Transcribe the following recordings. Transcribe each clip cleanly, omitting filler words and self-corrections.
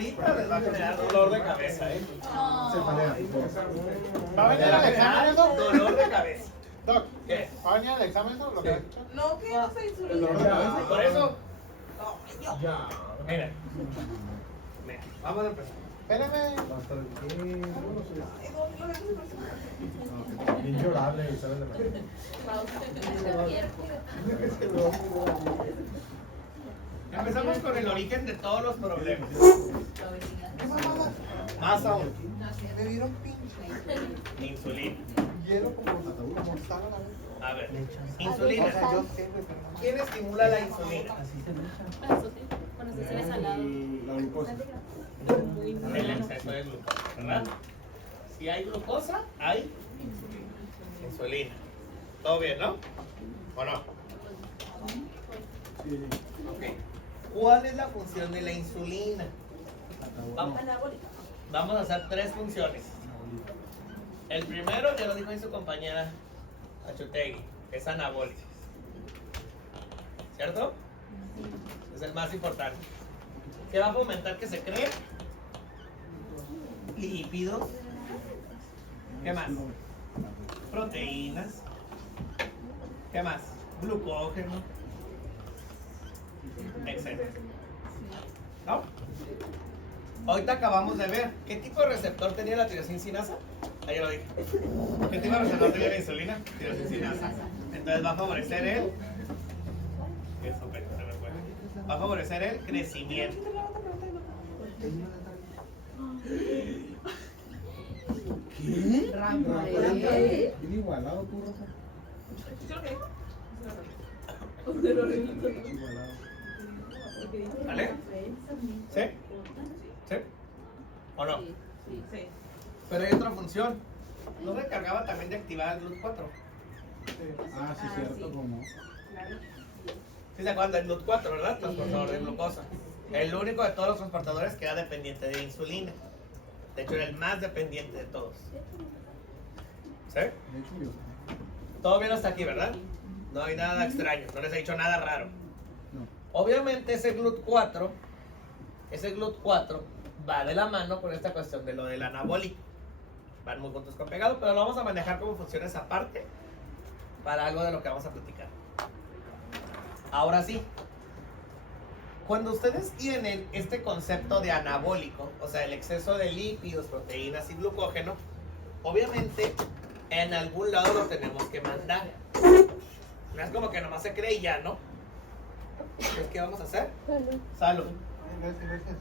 ahorita les va a generar dolor de cabeza, ¿eh? Se marea. ¿Va a venir el examen eso? Dolor de cabeza. Doc, ¿Qué? ¿va a venir el examen eso? ¿Lo que has dicho? No, que no se El insulina. dolor de cabeza. Por eso, Ya. miren. Miren, vamos a empezar. Espérame. Ay, no, Bien llorable, ¿sabes? Empezamos con el origen de todos los problemas. ¿Qué mamada? Más aún, Me dieron pinche insulina. hielo como sal a la vez. A ver, O sea, insulina. yo sé, güey, pero no. ¿Quién estimula la insulina? Cuando se sale salado. La glucosa. El exceso de glucosa, ¿verdad? Si hay glucosa, hay insulina. ¿Todo bien, no? ¿O no? Sí. Ok. ¿Cuál es la función de la insulina? Vamos a hacer tres funciones. El primero, ya lo dijo ahí su compañera Achutegui, es anabólisis. ¿Cierto? Es el más importante. ¿Qué va a fomentar que se creen? Lípidos. ¿Qué más? Proteínas. ¿Qué más? Glucógeno. Etcétera. ¿No? Ahorita acabamos de ver qué tipo de receptor tenía la tirosincina. Ahí ya lo dije. ¿Qué tipo de receptor tenía la insulina? Tirosincina. Entonces va a favorecer el. Eso, se me fue. Va a favorecer el crecimiento. ¿Qué? Rafael. Bien igualado tú, Rafa. Igualado. ¿Vale? ¿Sí? ¿Sí? ¿O no? Sí. Pero hay otra función. ¿No se encargaba también de activar el GLUT4? Ah, sí, cierto, como. ¿Sí se acuerdan del GLUT4, verdad? Transportador de glucosa. El único de todos los transportadores que era dependiente de insulina. De hecho, era el más dependiente de todos. ¿Sí? De hecho, yo. Todo bien hasta aquí, ¿verdad? No hay nada extraño, no les he dicho nada raro. No. Obviamente ese GLUT4 va de la mano con esta cuestión de lo del anabólico. Van muy juntos con pegado, pero lo vamos a manejar como funciones aparte para algo de lo que vamos a platicar. Ahora sí, cuando ustedes tienen este concepto de anabólico, o sea, el exceso de lípidos, proteínas y glucógeno, obviamente en algún lado lo tenemos que mandar. No es como que nomás se cree y ya, ¿no? Entonces, ¿qué vamos a hacer? Salud. Gracias, gracias.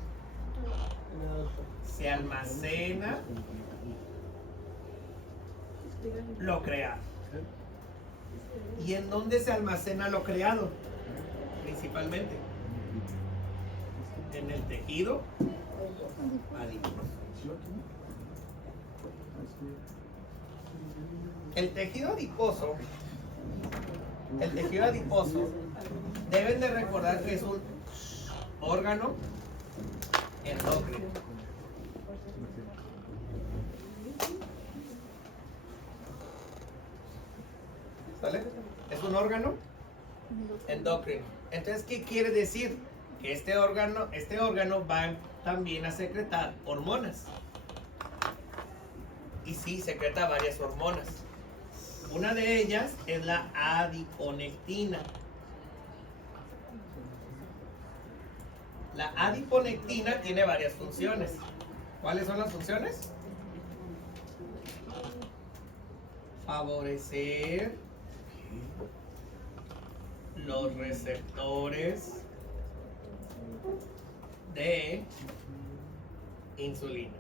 Se almacena lo creado. ¿Y en dónde se almacena lo creado? Principalmente en el tejido adiposo. El tejido adiposo, deben de recordar que es un órgano endocrino. ¿Sale? Es un órgano endocrino. Entonces, ¿qué quiere decir? Que este órgano va también a secretar hormonas. Y sí, secreta varias hormonas. Una de ellas es la adiponectina. La adiponectina tiene varias funciones. ¿Cuáles son las funciones? Favorecer los receptores de insulina.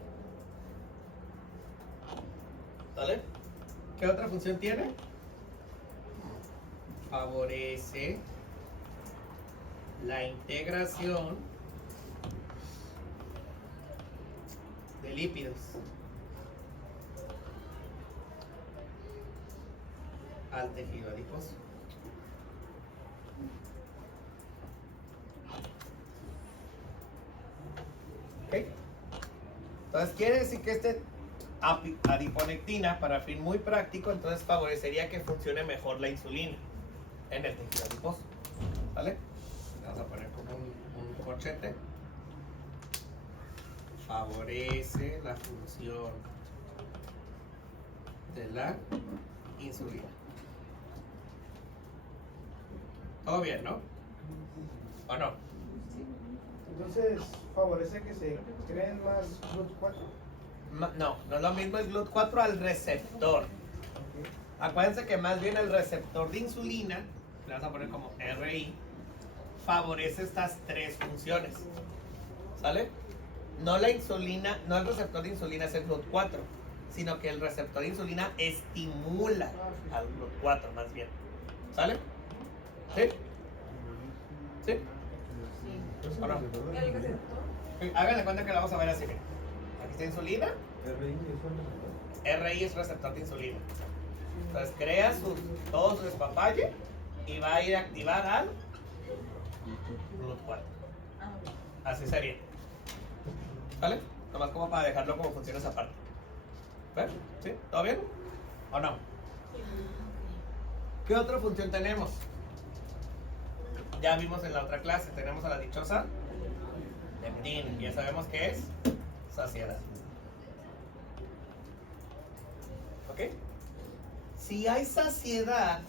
¿Sale? ¿Qué otra función tiene? Favorece la integración de lípidos al tejido adiposo. ¿Ok? Entonces quiere decir que este adiponectina, para fin muy práctico, entonces favorecería que funcione mejor la insulina en el tejido adiposo. ¿Vale? Vamos a poner como un corchete. favorece la función de la insulina. Todo bien, ¿no? ¿O no? Entonces, favorece que se creen más GLUT4. No, no es lo mismo el GLUT4 al receptor. Acuérdense que más bien el receptor de insulina, le vamos a poner como RI, favorece estas tres funciones. ¿Sale? No la insulina, no el receptor de insulina es el GLUT4, sino que el receptor de insulina estimula al GLUT4 más bien. ¿Sale? ¿Sí? ¿Sí? ¿O no? Sí, háganle cuenta que la vamos a ver así. Miren. Aquí está insulina. RI es receptor de insulina. Entonces crea todo su despapalle y va a ir a activar al GLUT4. Así sería. ¿Vale? Nomás como para dejarlo como funciona esa parte. ¿Ves? ¿Sí? ¿Todo bien? ¿O no? ¿Qué otra función tenemos? Ya vimos en la otra clase, tenemos a la dichosa leptina. Ya sabemos que es saciedad. ¿Ok? Si hay saciedad,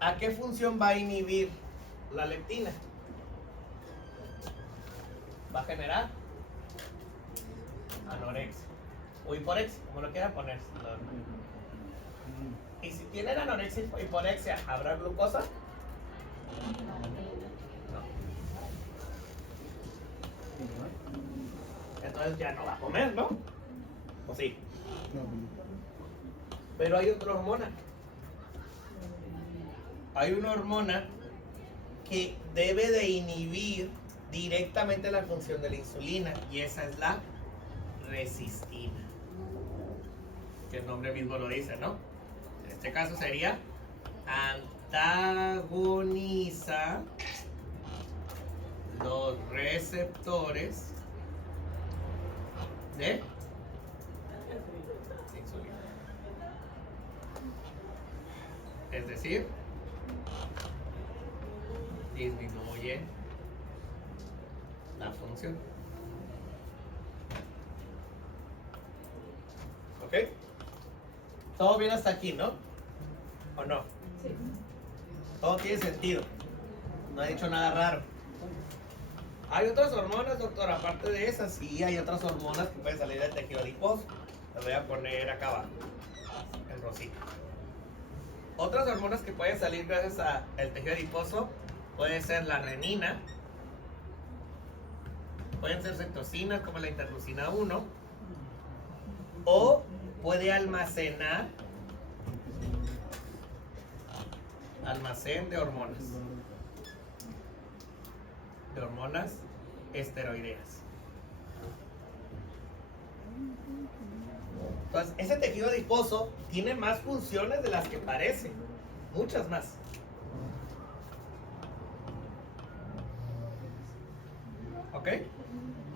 ¿a qué función va a inhibir la leptina? Va a generar anorexia o hiporexia, como lo quieran poner. Y si tienen anorexia y hiporexia, ¿habrá glucosa? No. Entonces ya no va a comer, ¿no? ¿O sí? Pero hay otra hormona. Hay una hormona que debe de inhibir directamente la función de la insulina y esa es la resistina. Que el nombre mismo lo dice, ¿no? En este caso sería antagoniza los receptores de insulina. Es decir, disminuye la función. ¿Ok? Todo bien hasta aquí, ¿no? ¿O no? Sí. Todo tiene sentido. No he dicho nada raro. ¿Hay otras hormonas, doctor? Aparte de esas, sí, hay otras hormonas que pueden salir del tejido adiposo. Las voy a poner acá abajo, en rosita. Otras hormonas que pueden salir gracias al tejido adiposo puede ser la renina, pueden ser citocinas como la interleucina 1, o puede almacenar almacén de hormonas esteroideas. Entonces, ese tejido adiposo tiene más funciones de las que parece, muchas más. ¿Ok?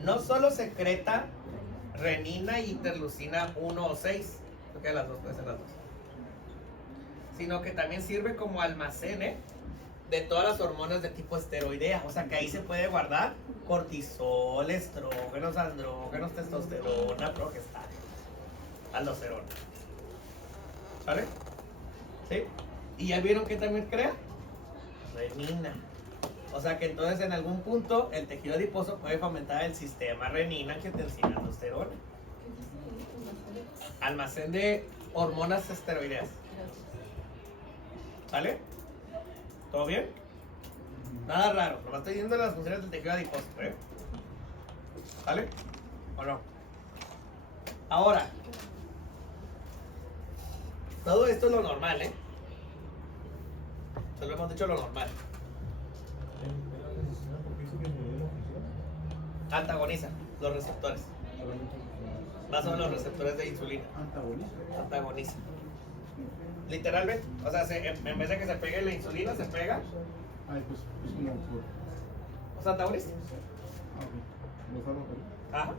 No solo secreta renina y interleucina 1 o 6, porque las dos pueden ser las dos, sino que también sirve como almacén de todas las hormonas de tipo esteroidea. O sea que ahí se puede guardar cortisol, estrógenos, andrógenos, testosterona, progestina, aldosterona. ¿Vale? ¿Sí? ¿Y ya vieron que también crea? Renina. O sea que entonces en algún punto el tejido adiposo puede fomentar el sistema renina, angiotensina, aldosterona. Almacén de hormonas esteroideas. ¿Vale? ¿Todo bien? Nada raro, nomás estoy viendo las funciones del tejido adiposo, ¿eh? ¿Vale? ¿O no? Ahora, todo esto es lo normal, ¿eh? Solo hemos dicho lo normal. Antagoniza los receptores. Más o menos los receptores de insulina. Antagoniza. Literalmente. O sea, en vez de que se pegue la insulina, se pega. Ay, pues como por. O sea, antagoniza. Ah, ok. ¿Los hago por Ajá.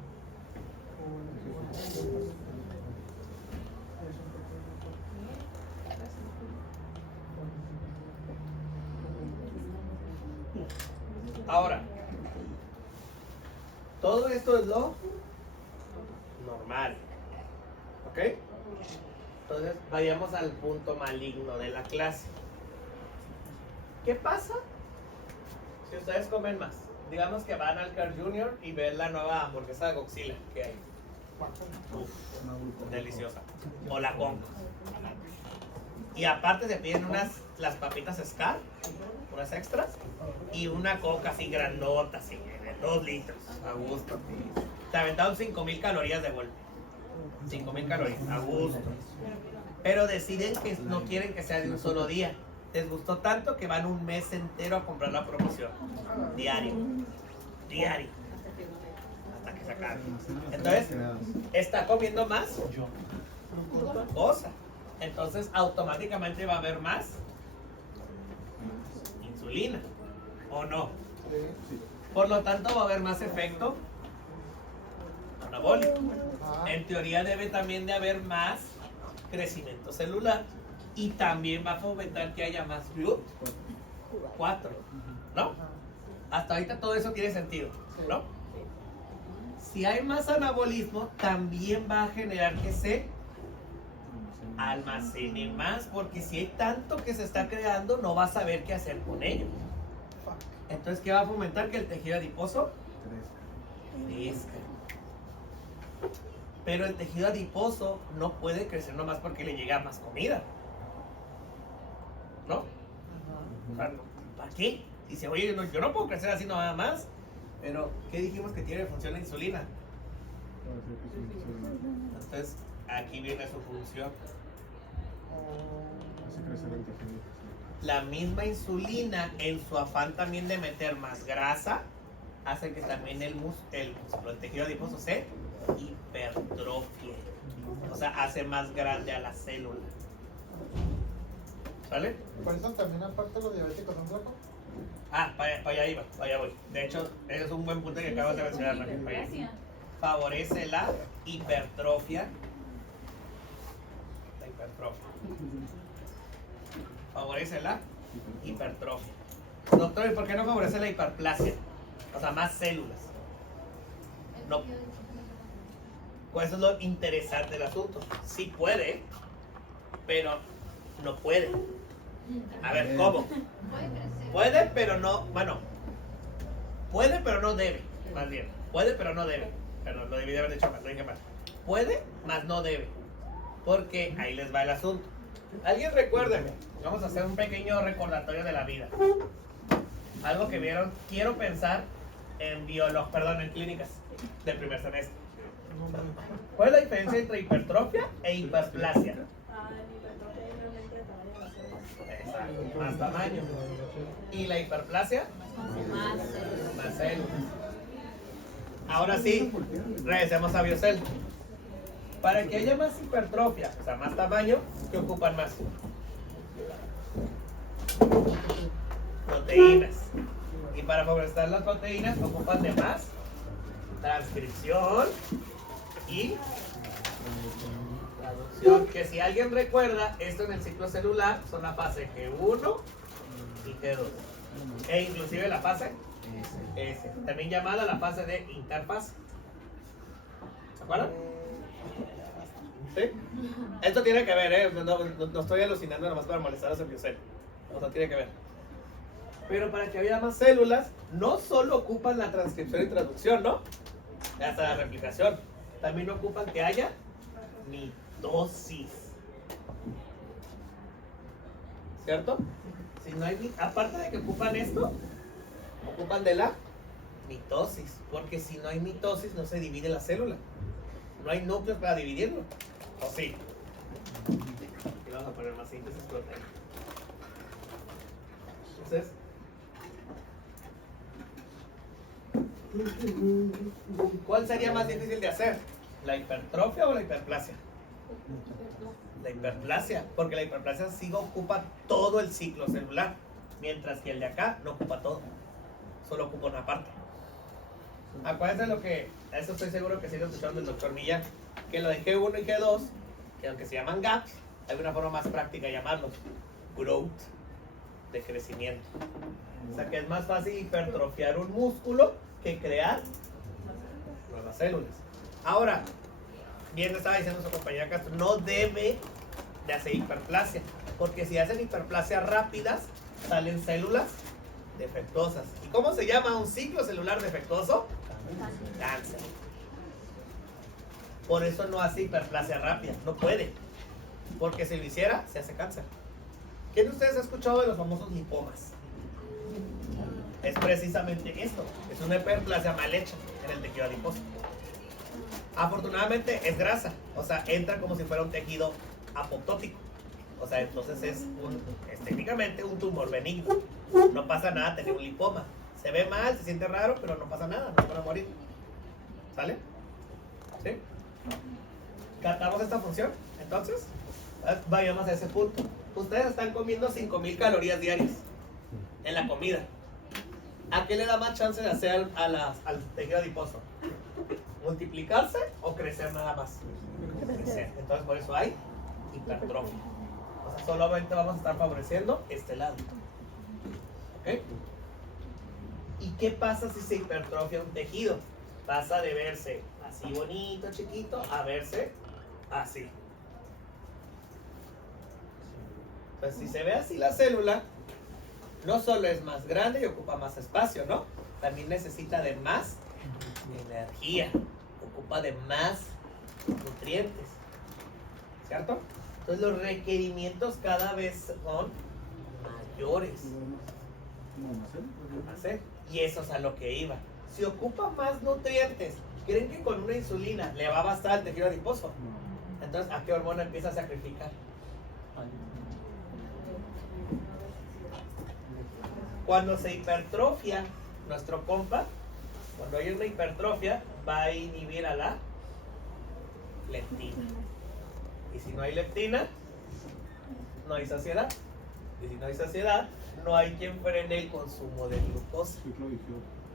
Ahora, Todo esto es lo normal. ¿Ok? Entonces, vayamos al punto maligno de la clase. ¿Qué pasa si ustedes comen más? Digamos que van al Carl Jr. y ven la nueva hamburguesa de Godzilla que hay. Uf, deliciosa. O la Conco. Y aparte se piden las papitas Scar, unas extras, y una coca así grandota, así, de 2 litros, a gusto. Te aventaron 5,000 calorías de golpe. 5,000 calorías, a gusto. Pero deciden que no quieren que sea de un solo día. Les gustó tanto que van un mes entero a comprar la promoción. Diario. Diario. Hasta que se acabe. Entonces, está comiendo más cosa. Entonces, automáticamente va a haber más insulina. ¿O no? Por lo tanto, va a haber más efecto anabólico. En teoría, debe también de haber más crecimiento celular. Y también va a fomentar que haya más GLUT4, ¿no? Hasta ahorita todo eso tiene sentido, ¿no? Si hay más anabolismo, también va a generar que se almacene más, porque si hay tanto que se está creando, no va a saber qué hacer con ello. Entonces, ¿qué va a fomentar? Que el tejido adiposo crezca. Pero el tejido adiposo no puede crecer nomás porque le llega más comida. ¿No? O sea, ¿para qué? Dice, oye, yo no puedo crecer así nada más. Pero, ¿qué dijimos que tiene función la insulina? Entonces, aquí viene su función. Hace crecer el tejido. La misma insulina, en su afán también de meter más grasa, hace que también el tejido adiposo se hipertrofie. O sea, hace más grande a la célula. ¿Sale? Por eso también aparte los diabéticos son flacos. Ah, para allá iba, para allá voy. De hecho, ese es un buen punto que acabas de mencionar, María. Para allá. Gracias. Favorece la hipertrofia. La hipertrofia. Favorece la hipertrofia. Doctor, ¿y por qué no favorece la hiperplasia? O sea, más células. No. Pues eso es lo interesante del asunto. Sí puede, pero no puede. A ver, ¿cómo? Puede, pero no, bueno, puede, pero no debe, más bien. Puede, pero no debe. Perdón, lo debí de haber dicho mal, lo dije mal. Puede, más no debe. Porque ahí les va el asunto. Alguien recuérdeme, vamos a hacer un pequeño recordatorio de la vida. Algo que vieron, quiero pensar en en clínicas del primer semestre. ¿Cuál es la diferencia entre hipertrofia e hiperplasia? Exacto, más tamaño. ¿Y la hiperplasia? Más células. Ahora sí, regresemos a Biocel. Para que haya más hipertrofia, o sea, más tamaño, ¿qué ocupan más? Proteínas. Y para favorecer las proteínas, ocupan de más transcripción y traducción. Que si alguien recuerda, esto en el ciclo celular son la fase G1 y G2. E inclusive la fase S, también llamada la fase de interfase. ¿Se acuerdan? ¿Sí? Esto tiene que ver, no estoy alucinando nomás para molestar a Biocel. O sea, tiene que ver. Pero para que haya más células, no solo ocupan la transcripción y traducción, ¿no? Hasta la replicación. También ocupan que haya mitosis. ¿Cierto? Si no hay, aparte de que ocupan esto, ocupan de la mitosis. Porque si no hay mitosis, no se divide la célula. No hay núcleos para dividirlo. ¿O sí? Y vamos a poner más síntesis proteica. Entonces, ¿cuál sería más difícil de hacer? ¿La hipertrofia o la hiperplasia? La hiperplasia, porque la hiperplasia sí ocupa todo el ciclo celular, mientras que el de acá no ocupa todo, solo ocupa una parte. Acuérdense lo que, eso estoy seguro que sí lo escucharon del doctor Millán, que lo de G1 y G2, que aunque se llaman gaps, hay una forma más práctica de llamarlos growth, de crecimiento. O sea que es más fácil hipertrofiar un músculo que crear las células. Ahora, bien estaba diciendo su compañera Castro, no debe de hacer hiperplasia, porque si hacen hiperplasias rápidas, salen células defectuosas. ¿Y cómo se llama un ciclo celular defectuoso? Cáncer. Por eso no hace hiperplasia rápida, no puede, porque si lo hiciera, se hace cáncer. ¿Quién de ustedes ha escuchado de los famosos lipomas? Es precisamente esto, es una hiperplasia mal hecha en el tejido adiposo. Afortunadamente es grasa, o sea, entra como si fuera un tejido apoptótico. O sea, entonces es técnicamente un tumor benigno. No pasa nada tener un lipoma. Se ve mal, se siente raro, pero no pasa nada, no van a morir. ¿Sale? ¿Sí? ¿Captamos esta función? Entonces, vayamos a ese punto. Ustedes están comiendo 5000 calorías diarias en la comida. ¿A qué le da más chance de hacer al tejido adiposo? ¿Multiplicarse o crecer nada más? Crecer. Entonces por eso hay hipertrofia. O sea, solamente vamos a estar favoreciendo este lado. ¿Ok? ¿Y qué pasa si se hipertrofia un tejido? Pasa de verse así bonito, chiquito, a verse así. Entonces si se ve así la célula, no solo es más grande y ocupa más espacio, ¿no? También necesita de más energía, ocupa de más nutrientes, ¿cierto? Entonces los requerimientos cada vez son mayores. ¿Sí? Y eso es a lo que iba. Si ocupa más nutrientes, ¿creen que con una insulina le va a bastar al tejido adiposo? Entonces, ¿a qué hormona empieza a sacrificar? Cuando se hipertrofia nuestro compa, cuando hay una hipertrofia, va a inhibir a la leptina. Y si no hay leptina, no hay saciedad. Y si no hay saciedad, no hay quien frene el consumo de glucosa.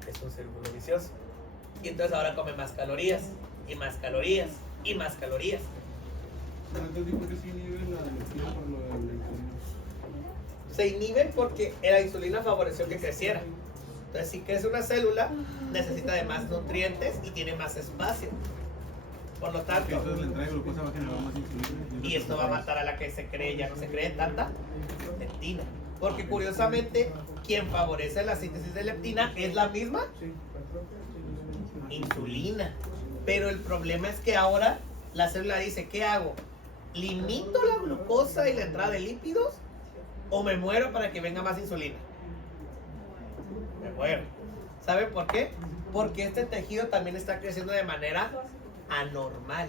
Es un círculo vicioso. Y entonces ahora come más calorías, y más calorías, y más calorías. Pero entonces, ¿por qué se inhibe la leptina con lo de la insulina? Se inhiben porque la insulina favoreció que creciera. Entonces, si crece una célula, necesita de más nutrientes y tiene más espacio. Por lo tanto, Entonces la entrada de glucosa va a generar más insulina. y esto va a matar a la que se cree, ya no se cree tanta leptina. Porque curiosamente, quien favorece la síntesis de leptina es la misma insulina. Pero el problema es que ahora la célula dice, ¿qué hago? ¿Limito la glucosa y la entrada de lípidos? ¿O me muero para que venga más insulina? Me muero. ¿Saben por qué? Porque este tejido también está creciendo de manera anormal.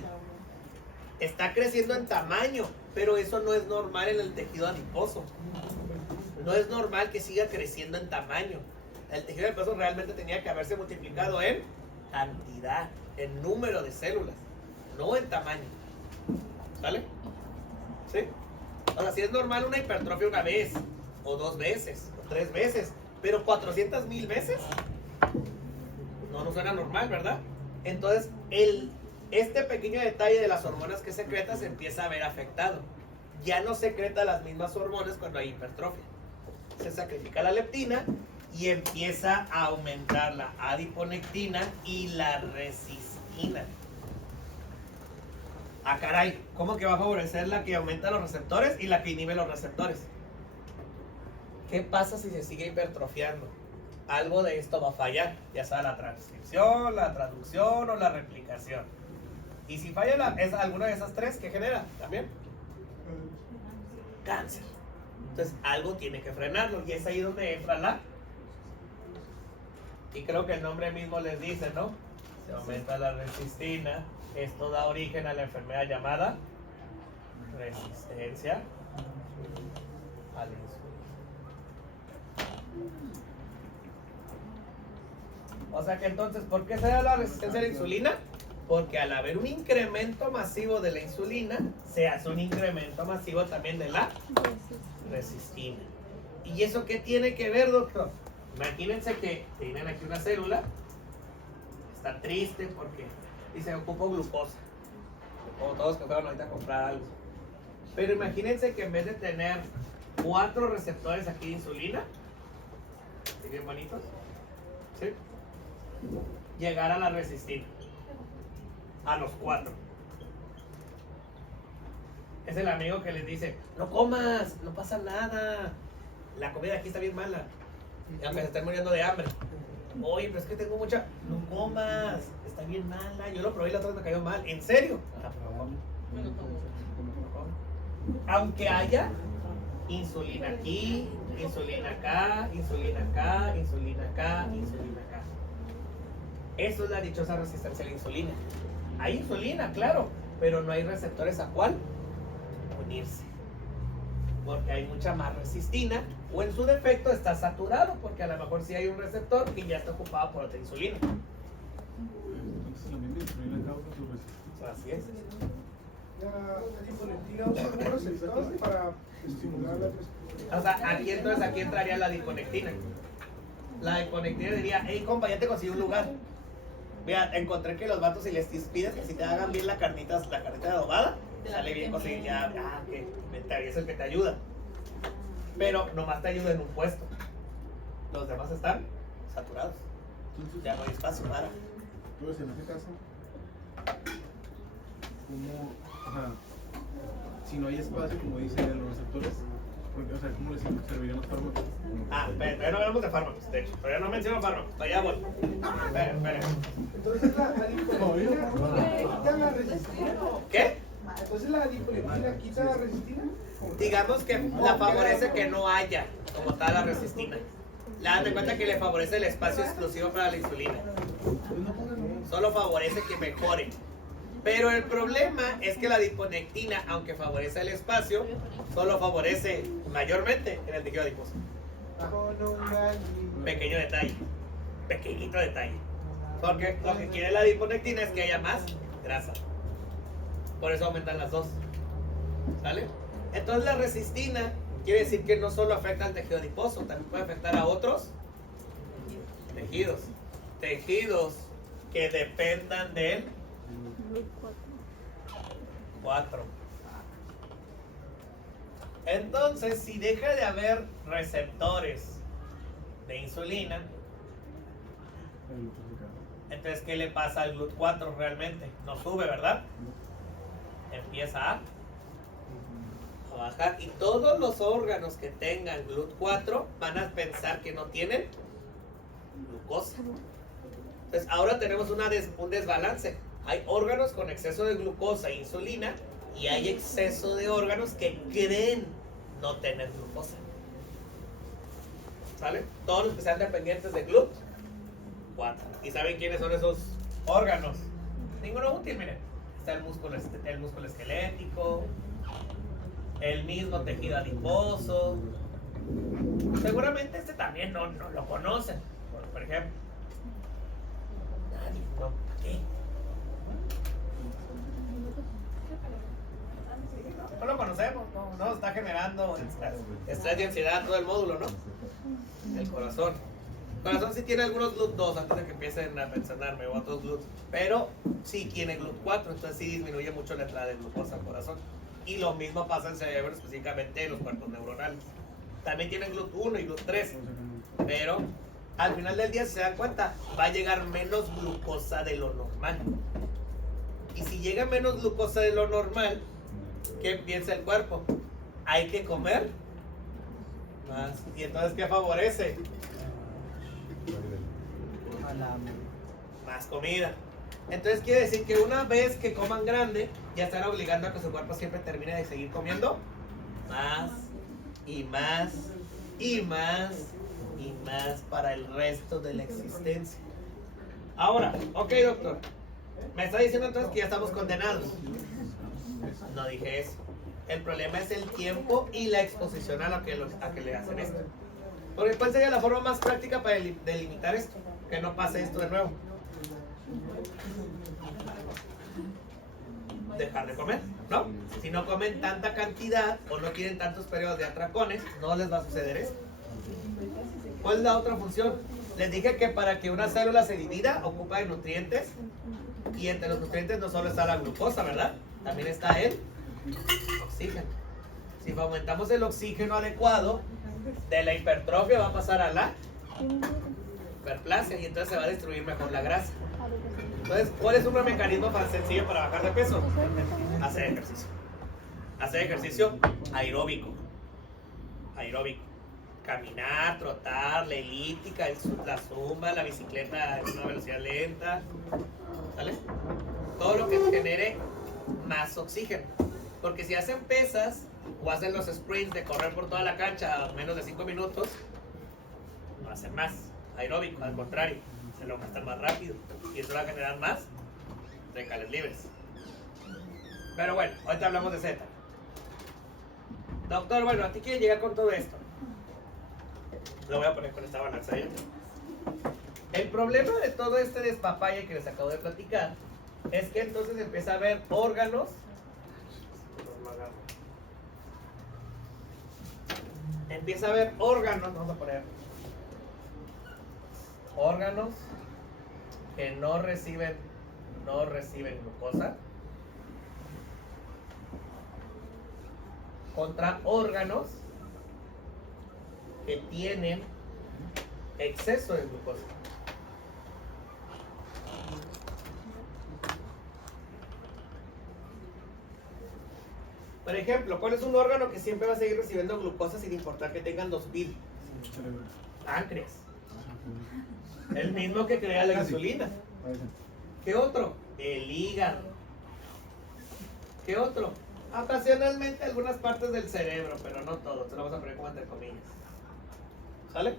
Está creciendo en tamaño, pero eso no es normal en el tejido adiposo. No es normal que siga creciendo en tamaño. El tejido adiposo realmente tenía que haberse multiplicado en cantidad, en número de células, no en tamaño. ¿Sale? ¿Sí? Ahora, si es normal una hipertrofia una vez, o 2 veces, o 3 veces, pero 400,000 veces, no suena normal, ¿verdad? Entonces, este pequeño detalle de las hormonas que secreta se empieza a ver afectado. Ya no secreta las mismas hormonas cuando hay hipertrofia. Se sacrifica la leptina y empieza a aumentar la adiponectina y la resistina. Ah, caray, ¿cómo que va a favorecer la que aumenta los receptores y la que inhibe los receptores? ¿Qué pasa si se sigue hipertrofiando? Algo de esto va a fallar, ya sea la transcripción, la traducción o la replicación. Y si falla alguna de esas tres, ¿qué genera? También cáncer. Entonces algo tiene que frenarlo y es ahí donde entra y creo que el nombre mismo les dice, ¿no? Se aumenta la resistina. Esto da origen a la enfermedad llamada resistencia a la insulina. O sea que entonces, ¿por qué se da la resistencia a la insulina? Porque al haber un incremento masivo de la insulina, se hace un incremento masivo también de la resistina. ¿Y eso qué tiene que ver, doctor? Imagínense que tienen aquí una célula, está triste porque dice, ocupo glucosa, como todos que fueron ahorita a comprar algo. Pero imagínense que en vez de tener 4 receptores aquí de insulina, ¿sí bien bonitos? ¿Sí? Llegar a la resistina. a los 4. Es el amigo que les dice, no comas, no pasa nada. La comida aquí está bien mala. Y aunque se estén muriendo de hambre. Oye, pero es que tengo mucha... No comas, está bien mala. Yo lo probé y la otra vez me cayó mal. ¿En serio? Ah, pues no come. Aunque haya insulina aquí, insulina acá, insulina acá, insulina acá, insulina acá. Eso es la dichosa resistencia a la insulina. Hay insulina, claro, pero no hay receptores a cuál unirse. Porque hay mucha más resistina, o en su defecto está saturado, porque a lo mejor sí hay un receptor que ya está ocupado por otra insulina. Entonces la misma insulina causa su resistencia. Así es. La diponectina usa un receptor para estimular la respiración. O sea, aquí entraría la diconectina. La diconectina diría, hey compa, ya te conseguí un lugar. Mira, encontré que los vatos si les pides que si te hagan bien la carnita adobada, sale bien conseguir ya, que es el que te ayuda. Pero nomás te ayuda en un puesto. Los demás están saturados. Entonces, Ya no hay espacio para. pues en este caso, ¿cómo, o sea, si no hay espacio, como dice de los receptores, porque, o sea, ¿cómo les servirían los fármacos? Pero no hablamos de fármacos, de hecho. Pero ya no menciono fármacos, allá voy. Esperen. Entonces la diponectina quita la resistina. ¿Qué? Entonces la diponectina quita la resistina. Digamos que la favorece que no haya como tal la resistina. La de cuenta que le favorece el espacio exclusivo para la insulina. Solo favorece que mejore. Pero el problema es que la diponectina, aunque favorece el espacio, solo favorece mayormente en el tejido adiposo. Pequeño detalle. Pequeñito detalle. Porque lo que quiere la diponectina es que haya más grasa. Por eso aumentan las dos. ¿Sale? Entonces la resistina quiere decir que no solo afecta al tejido adiposo, también puede afectar a otros tejidos. Tejidos que dependan del 4. Entonces, si deja de haber receptores de insulina, entonces ¿qué le pasa al GLUT4 realmente? No sube, ¿verdad? Empieza a bajar y todos los órganos que tengan GLUT4 van a pensar que no tienen glucosa. Entonces ahora tenemos un desbalance. Hay órganos con exceso de glucosa e insulina y hay exceso de órganos que creen no tener glucosa. ¿Sale? Todos los que sean dependientes de GLUT4. ¿Y saben quiénes son esos órganos? Ninguno útil, miren. Está el músculo esquelético, el mismo tejido adiposo. Seguramente este también no lo conocen. Por ejemplo, nadie, no, ¿qué? No lo conocemos, no está generando estrés y ansiedad todo el módulo, ¿no? El corazón. El corazón sí tiene algunos GLUT2 antes de que empiecen a mencionarme o otros GLUT, pero sí tiene GLUT4, entonces sí disminuye mucho la entrada de glucosa al corazón. Y lo mismo pasa en el cerebro, específicamente en los cuerpos neuronales. También tienen GLUT1 y GLUT3, pero al final del día, si se dan cuenta, va a llegar menos glucosa de lo normal. Y si llega menos glucosa de lo normal, ¿qué piensa el cuerpo? Hay que comer más. ¿Y entonces qué favorece? Más comida. Entonces quiere decir que una vez que coman grande, ya están obligando a que su cuerpo siempre termine de seguir comiendo más y más y más y más para el resto de la existencia. Ahora, ok, doctor, me está diciendo entonces que ya estamos condenados. No dije eso. El problema es el tiempo y la exposición a que le hacen esto. Porque ¿cuál sería la forma más práctica para delimitar esto? Que no pase esto de nuevo. Dejar de comer, ¿no? Si no comen tanta cantidad o no tienen tantos periodos de atracones, no les va a suceder esto. ¿Cuál es la otra función? Les dije que para que una célula se divida ocupa de nutrientes y entre los nutrientes no solo está la glucosa, ¿verdad? También está el oxígeno. Si aumentamos el oxígeno adecuado, de la hipertrofia va a pasar a la hiperplasia y entonces se va a destruir mejor la grasa. Entonces, ¿cuál es un mecanismo tan sencillo para bajar de peso? Hacer ejercicio. Hacer ejercicio aeróbico. Aeróbico. Caminar, trotar, la elíptica, la zumba, la bicicleta a una velocidad lenta. ¿Sale? Todo lo que genere más oxígeno. Porque si hacen pesas o hacen los sprints de correr por toda la cancha a menos de 5 minutos, no hacen más aeróbico, al contrario, se lo gastan más rápido y eso va a generar más radicales libres. Pero bueno, ahorita hablamos de Z. Doctor, bueno, a ti quiere llegar con todo esto. Lo voy a poner con esta balanza ahí. El problema de todo este despapalle que les acabo de platicar es que entonces empieza a haber órganos. Empieza a haber órganos, vamos a poner órganos que no reciben glucosa contra órganos que tienen exceso de glucosa. Por ejemplo, ¿cuál es un órgano que siempre va a seguir recibiendo glucosa sin importar que tengan 2000? Páncreas. El mismo que crea la insulina. ¿Qué otro? El hígado. ¿Qué otro? Ocasionalmente algunas partes del cerebro, pero no todo. Se lo vamos a poner como entre comillas. ¿Sale?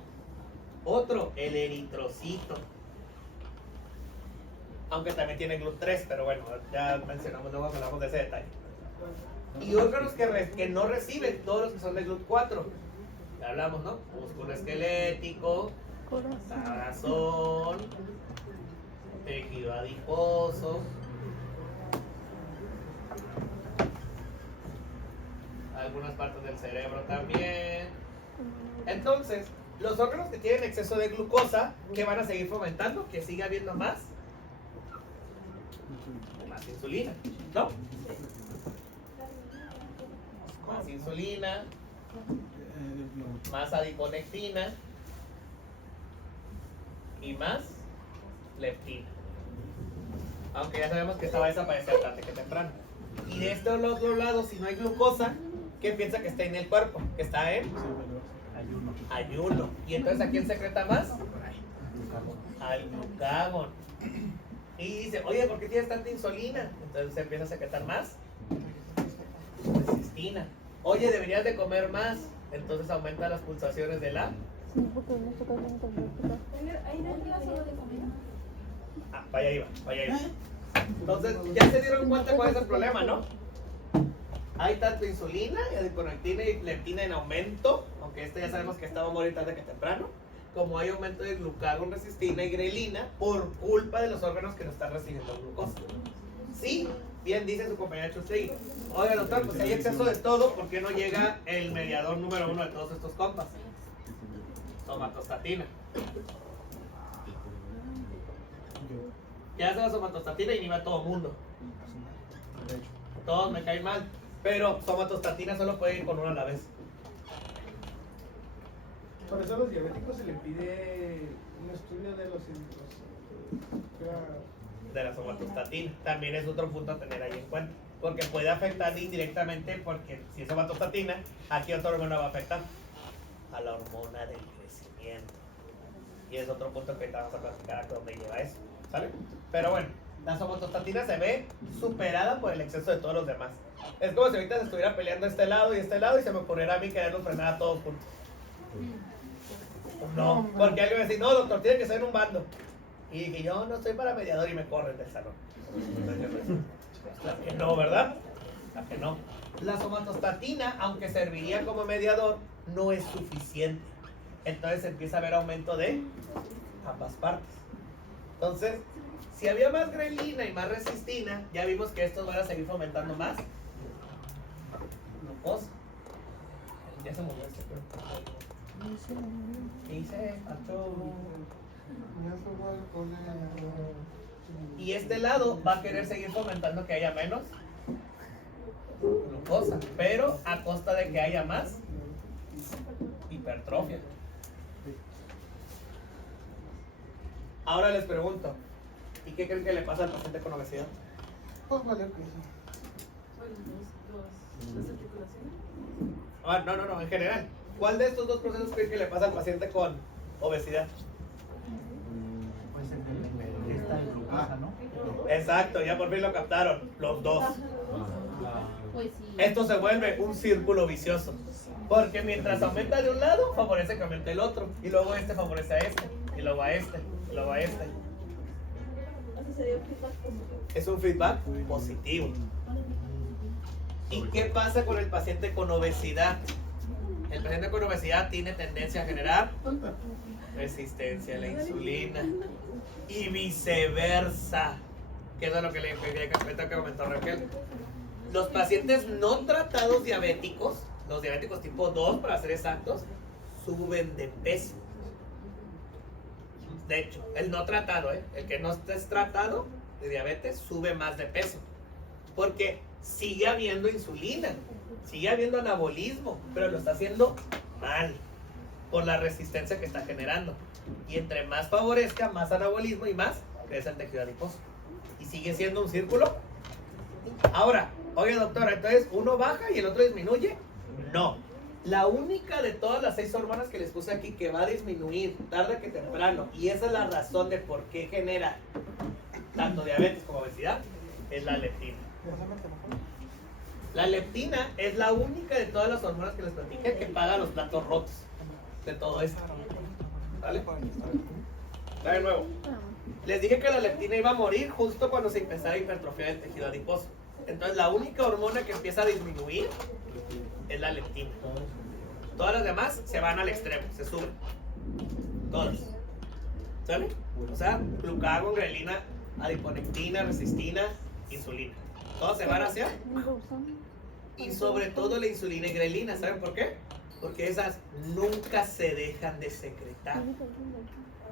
Otro, el eritrocito. Aunque también tiene GLUT3, pero bueno, ya mencionamos, luego hablamos de ese detalle. Y órganos que no reciben, todos los que son de GLUT4. Ya hablamos, ¿no? Músculo esquelético, corazón, tejido adiposo, algunas partes del cerebro también. Entonces, los órganos que tienen exceso de glucosa, ¿qué van a seguir fomentando? Que siga habiendo más insulina, ¿no? Más insulina, más adiponectina y más leptina. Aunque ya sabemos que esta va a desaparecer tarde que temprano. Y de este otro lado, si no hay glucosa, ¿qué piensa que está en el cuerpo? Que está en ayuno. ¿Y entonces a quién secreta más? Al glucagón. Y dice, oye, ¿por qué tienes tanta insulina? Entonces se empieza a secretar más cistina. Oye, deberías de comer más. Entonces aumenta las pulsaciones de la... ¿Hay energía solo de comida? Ah, vaya ahí va. Entonces, ya se dieron cuenta cuál es el problema, ¿no? Hay tanto insulina y adiponectina y leptina en aumento, aunque ya sabemos que esta va a morir tarde que temprano, como hay aumento de glucagón, resistina y grelina por culpa de los órganos que no están recibiendo glucosa. Sí, bien dice su compañera Chustegui. Oiga, doctor, pues si hay exceso de todo, ¿por qué no llega el mediador número 1 de todos estos compas? Somatostatina. Ya hace la somatostatina y inhibe a todo mundo. Todos me caen mal, pero somatostatina solo puede ir con una a la vez. Por eso a los diabéticos se les pide un estudio de los De la somatostatina. También es otro punto a tener ahí en cuenta. Porque puede afectar indirectamente, porque si es somatostatina, ¿a qué otra hormona va a afectar? A la hormona del crecimiento. Y es otro punto que ahorita vamos a platicar a dónde lleva eso. ¿Sale? Pero bueno, la somatostatina se ve superada por el exceso de todos los demás. Es como si ahorita se estuviera peleando este lado y se me ocurriera a mí quererlos frenar a todos juntos. No, porque alguien va a decir, no, doctor, tiene que ser en un bando. Y dije, yo no soy para mediador y me corren del salón. La que no, ¿verdad? La que no. La somatostatina, aunque serviría como mediador, no es suficiente. Entonces empieza a haber aumento de ambas partes. Entonces, si había más grelina y más resistina, ya vimos que estos van a seguir fomentando más glucosa. Ya se murió este, pero... ¿Qué hice, Pacho? Y este lado va a querer seguir fomentando que haya menos glucosa, pero a costa de que haya más hipertrofia. Ahora les pregunto, ¿y qué creen que le pasa al paciente con obesidad? Pues vale, que Las articulaciones. Ah, no, en general. ¿Cuál de estos dos procesos creen que le pasa al paciente con obesidad? Pues el de esta glucosa, ¿no? Exacto, ya por fin lo captaron, los dos. Pues sí. Esto se vuelve un círculo vicioso. Porque mientras aumenta de un lado, favorece que aumente el otro. Y luego este favorece a este. Y luego a este. Y luego a este. Así sería un feedback positivo. Es un feedback positivo. ¿Y qué pasa con el paciente con obesidad? El paciente con obesidad tiene tendencia a generar resistencia a la insulina. Y viceversa. Que es lo que le comentó Raquel. Los pacientes no tratados diabéticos, los diabéticos tipo 2 para ser exactos, suben de peso. De hecho, el no tratado, el que no estés tratado de diabetes sube más de peso. Porque sigue habiendo insulina, sigue habiendo anabolismo, pero lo está haciendo mal por la resistencia que está generando. Y entre más favorezca, más anabolismo y más crece el tejido adiposo. Y sigue siendo un círculo. Ahora, oye doctora, entonces uno baja y el otro disminuye. No. La única de todas las 6 hormonas que les puse aquí que va a disminuir tarde que temprano, y esa es la razón de por qué genera tanto diabetes como obesidad, es la leptina. La leptina es la única de todas las hormonas que les platiqué que paga los platos rotos de todo esto. ¿Vale? Va de nuevo. Les dije que la leptina iba a morir justo cuando se empezara a hipertrofiar el tejido adiposo. Entonces la única hormona que empieza a disminuir es la leptina. Todas las demás se van al extremo, se suben. Todas. ¿Sale? O sea, glucagón, grelina, adiponectina, resistina, insulina. Todos se van hacia. Y sobre todo la insulina y grelina. ¿Saben por qué? Porque esas nunca se dejan de secretar.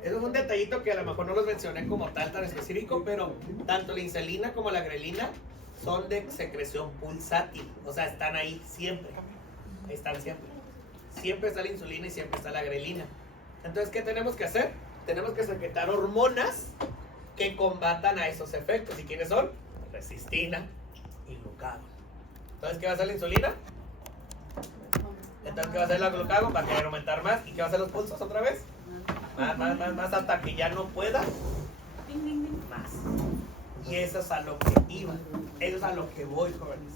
Eso es un detallito que a lo mejor no los mencioné como tal, tan específico, pero tanto la insulina como la grelina son de secreción pulsátil. O sea, están ahí siempre. Están siempre. Siempre está la insulina y siempre está la grelina. Entonces, ¿qué tenemos que hacer? Tenemos que secretar hormonas que combatan a esos efectos. ¿Y quiénes son? Resistina y glucagón. Entonces, ¿qué va a hacer la insulina? Entonces, ¿qué va a hacer la glucagón? Va a querer aumentar más. ¿Y qué va a hacer los pulsos otra vez? Más, hasta que ya no pueda más. Y eso es a lo que iba. Eso es a lo que voy, jóvenes.